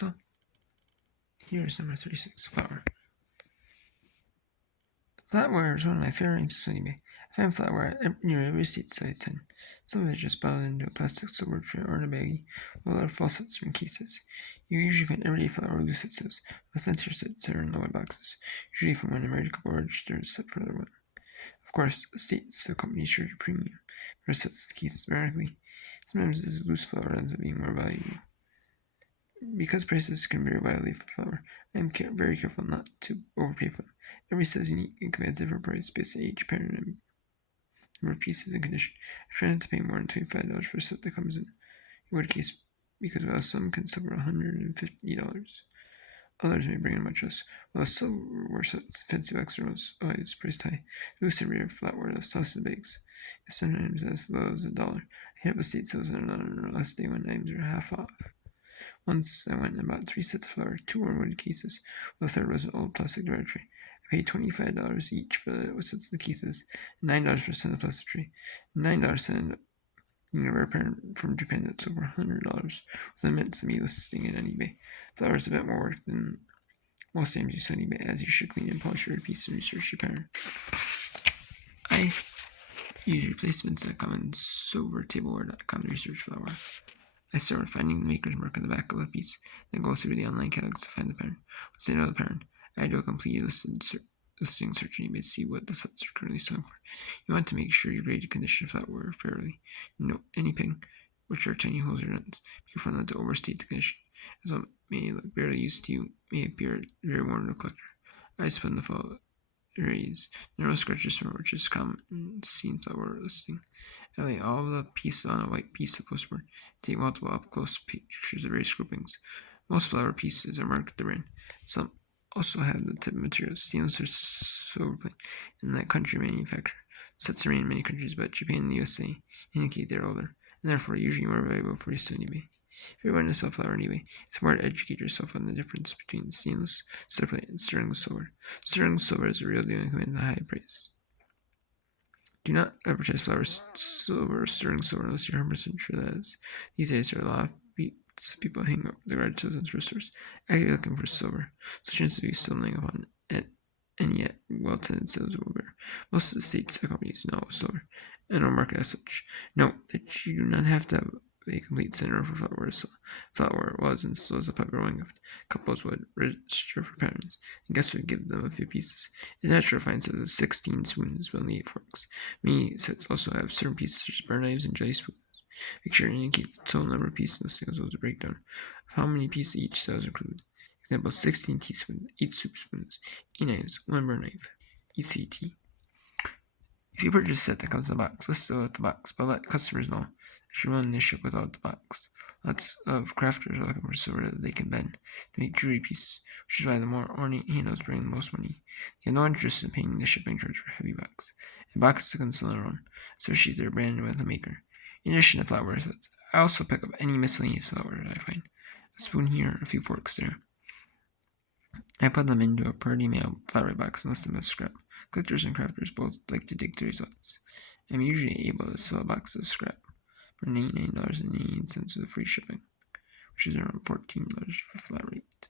So, here's number 36, Flatware. Flatware is one of my favorite items on eBay. I find flatware at near every state site I attend. Some of it is just bottled into a plastic silver tray or in a baggie with a lot of faucets or in cases. You usually find everyday flatware loose set sales, with fancier sets that are in the white boxes, usually from one American couple registered set for their one. Of course, the states the companies charge a premium for sets the cases directly. Sometimes this loose flour ends up being more valuable. Because prices can vary widely for flour, I am very careful not to overpay for them. Every set is unique and commands a different price based on age, pattern, and number of pieces and condition. I try not to pay more than $25 for a set that comes in wood case because while some can sell for $150, others may bring in much less. While silverware sets, fancy box are always priced high, loose and rare flatware that's tossed in bags is sometimes as low as $1. I hit up estate sales on the last day when items are half off. Once I went and bought 3 sets of flour, 2 were wooden cases, while the third was an old plastic divider tray. I paid $25 each for the sets of the cases, and $9 for a set of plastic tray. $9 sent a rare parent from Japan that's over $100, with immense me listing it on eBay. Flour is a bit more work than most items you see on eBay, as you should clean and polish your piece and research your pattern. I usually placements that come in silvertableware.com to research flour. I start with finding the maker's mark on the back of a piece, then go through the online catalogs to find the pattern. Once I know the pattern, I do a complete listing search on eBay to see what the sets are currently selling for. You want to make sure you grade the condition of flatware fairly. Note anything which are tiny holes or dents. Be careful not to overstate the condition, as what may look barely used to you may appear very worn to a collector. I spun the fall areas, narrow scratches from which is common to see in flatware listing. I lay all the pieces on a white piece of postboard. Take multiple up-close pictures of various groupings. Most flour pieces are marked with the brand. Some also have the tip material, stainless or silver plate, in that country manufacturer. Sets are made in many countries, but Japan and the USA indicate they're older, and therefore usually more valuable for resale on eBay. If you're going to sell flour on eBay, it's important to educate yourself on the difference between stainless, silver plate, and sterling silver. Sterling silver is a real deal and commands a high price. Do not advertise flour, silver, or sterling silver unless you're 100% sure that is. These days, there are a lot of people hang up the garage sales and thrift stores actively looking for silver, so chances of you stumbling upon it and yet well-tended sales will bear. Most of the states companies know silver and will market as such. Note that you do not have to have a complete center for flatware to sell. Flatware was and still is a popular wine gift. Couples would register for patterns, and guests would give them a few pieces. It's natural to find sets of 16 spoons, but only 8 forks. Many sets also have certain pieces such as bar knives and jelly spoons. Make sure to indicate the total number of pieces listed as well as a breakdown of how many pieces each style is included. Example, 16 teaspoons, 8 soup spoons, 8 knives, 1 bar knife, etc. If you purchase a set that comes in a box, list it with the box, but let customers know that you're willing to ship without the box. Lots of crafters are looking for silver that they can bend to make jewelry pieces, which is why the more ornate handles bring the most money. They have no interest in paying the shipping charge for heavy box, and boxes can sell their own, especially if they're branded with a maker. In addition to flatware sets, I also pick up any miscellaneous flatware that I find. A spoon here, a few forks there. I put them into a party mail flatware box and list them as scrap. Collectors and crafters both like to dig through results. I'm usually able to sell a box of scrap for $99.88 with free shipping, which is around $14 for flat rate.